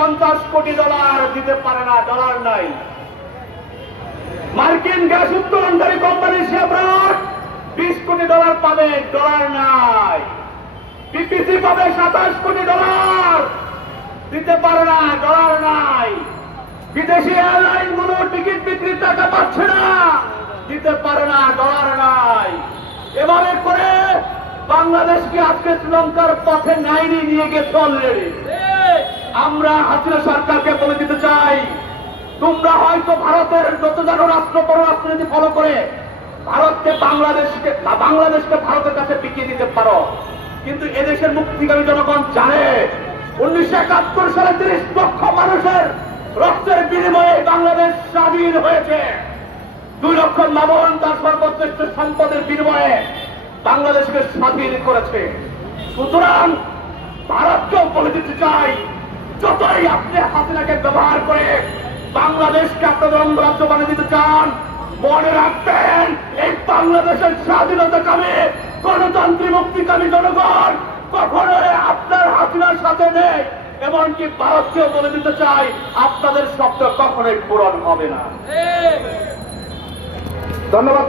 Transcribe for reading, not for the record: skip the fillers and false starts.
$50 কোটি দিতে পারে না, ডলার নাই। মার্কিন গ্যাস উত্তোলনকারী কোম্পানি শেভরন $20 কোটি পাবে, ডলার নাই। পিপিসি পাবে $27 কোটি, দিতে পারে না, ডলার নাই। বিদেশি এয়ারলাইন গুলো টিকিট বিক্রির টাকা পাচ্ছে না, দিতে পারে না, ডলার নাই। এভাবে করে বাংলাদেশকে আজকে শ্রীলঙ্কার পথে নাইনি নিয়ে গেছে অলরেডি। আমরা হাসিনা সরকারকে বলে দিতে চাই, তোমরা হয়তো ভারতের যত জানো রাষ্ট্র পররাষ্ট্রনীতি ফলো করে ভারতকে বাংলাদেশকে ভারতের কাছে বিকিয়ে দিতে পারো, কিন্তু এদেশের মুক্তিকামী জনগণ জানে 1971 সালে 30 লক্ষ মানুষের রক্তের বিনিময়ে বাংলাদেশ স্বাধীন হয়েছে। 2 লক্ষ মামন তার সর্বশ্রেষ্ঠ সম্পদের বিনিময়ে বাংলাদেশকে স্বাধীন করেছে। সুতরাং ভারতকেও বলে দিতে চাই, যতই আপনি হাসিনাকে ব্যবহার করে বাংলাদেশকে আপনাদের অঙ্গরাজ্য বানিয়ে দিতে চান, মনে রাখবেন এই বাংলাদেশের স্বাধীনতাকামী গণতন্ত্রী মুক্তিকামী জনগণ কখনোই আপনার হাসিনার সাথে নেই। এমনকি ভারতকেও বলে দিতে চাই, আপনাদের শব্দ কখনোই পূরণ হবে না। ধন্যবাদ।